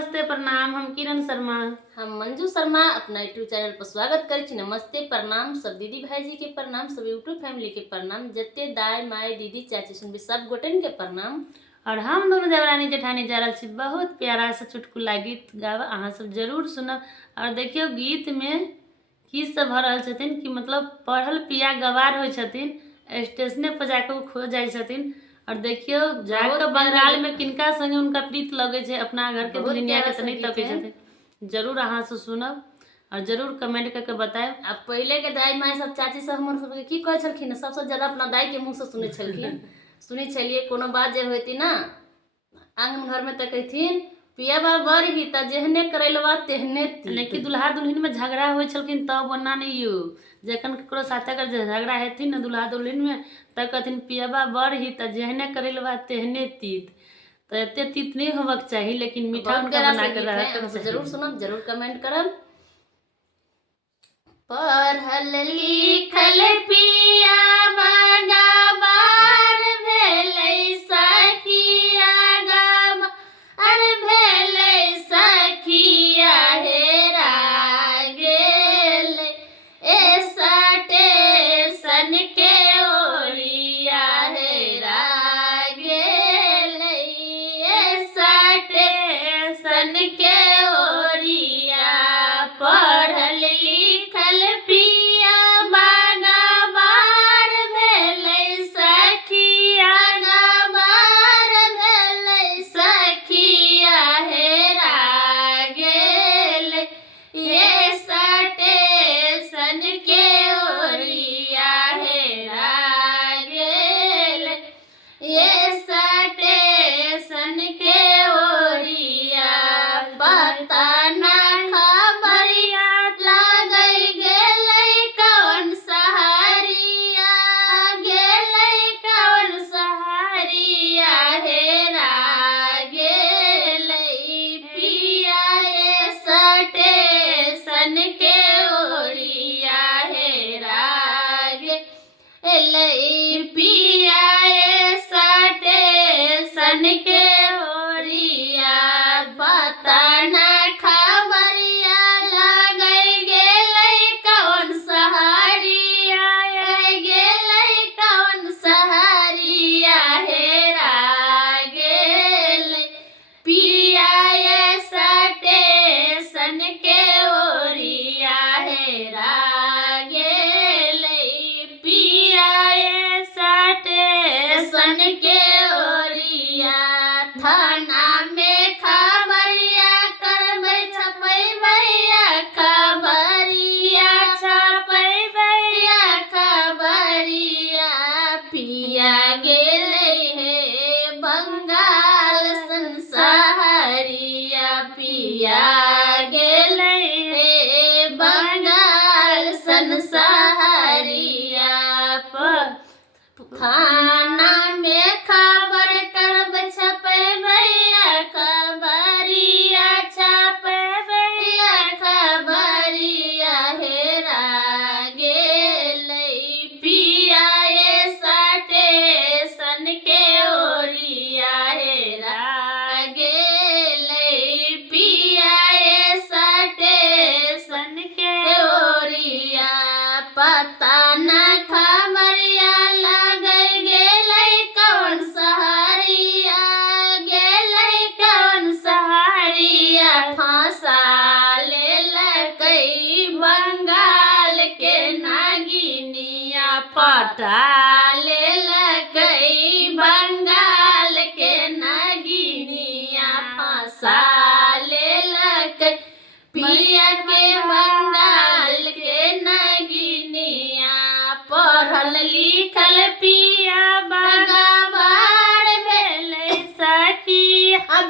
नमस्ते प्रणाम। हम किरण शर्मा, हम मंजू शर्मा अपना यूट्यूब चैनल पर स्वागत करै छी। नमस्ते प्रणाम सब दीदी भाईजी के प्रणाम, सब यूट्यूब फैमिली के प्रणाम, जते दाई माई दीदी चाची सुनबी सब गोटन के प्रणाम। और हम दोनों देवरानी जेठानी जा रहा छी बहुत प्यारा सा चुटकुला गीत गावे, अहाँ सब जरूर सुनब। और देखियो गीत में की सब भ रहल छथिन कि मतलब पढ़ल पिया गवार होइ छथिन, स्टेशने पर जाके वो खो जाइ छथिन। और देखियो जाके बंगाल में किनका संगे उनका प्रीत लगे छे, अपना घर के दुल्हनिया के त नहीं तके छथिन। जरूर अहाँ से सुनब और जरूर कमेंट करके बताएब। अब पहले के दाई माई सब चाची सब हमर सब के की कहै छलखिन, सबसे ज्यादा अपना दाई के मुंह से सुनै छलखिन। सुनै छलिए कोनो बात जे होती ना आंगन घर में त कहथिन पियाबा बर ही त जेहने करैलवा तेहने ती। लेकिन दुल्हा दुल्हन में झगड़ा हो छलखिन तब ओना नहीं हो, जखन ककरो साथे अगर झगड़ा हेथिन ना दुल्हा दुल्हन में त कहथिन पियाबा बर ही त जेहने करैलवा तेहने तीत। तो एते तीत नहीं होबक चाहिए, लेकिन मीठा उनका बना के रखना चाहिए। जरूर सुनब, जरूर कमेंट करब। पढ़ल लिखल पिया गवार भेलै सखिया गवार भेलै सखिया हेरा गेलै ए स्टेशन के ओरिया हेरा गेलै ए स्टेशन के ओरिया। पढ़ल लिखल पिया गवार भेलै सखिया गवार भेलै सखिया हेरा गेलै ये स्टेशन के ओरिया हेरा गेलै ये स्टेशन के ओरिया। पता ना खबरिया लागै गेलै कौन सहारिया गेलै कौन सहारिया हेरा गेलै पिया ये स्टेशन के ओरिया हेरा गेलै पिया ये स्टेशन के ओरिया। पता ना खबरिया लागै गेलै कौन सहारिया गेलै कौन सहारिया हेरा गेलै पिया ये स्टेशन के ओरिया हेरा गेलै पिया ये स्टेशन के ओरिया। थाना में खबरिया करबै छपैबैया खबरिया छपैबैया खबरिया। पिया गेलै हे बंगाल संसहरिया पिया गेलै हे बंगाल संसहरिया। थाना में खबर करब छपैबैया खबरिया छपैबैया खबरिया हेरा गेलै पिया ये स्टेशन के ओरिया हेरा गेलै पिया ये स्टेशन के ओरिया। पता ना खबरिया लागै गेलै कौन सहारिया गेलै कौन सहारिया। फांसा लेलकै बंगाल के नागिनिया पटा लेलकै बंगाल के नागिनिया फांसा लेलकै पिया के बंगाल के नागिनिया। पढ़ल लिखल पिया गवार भेलै सखिया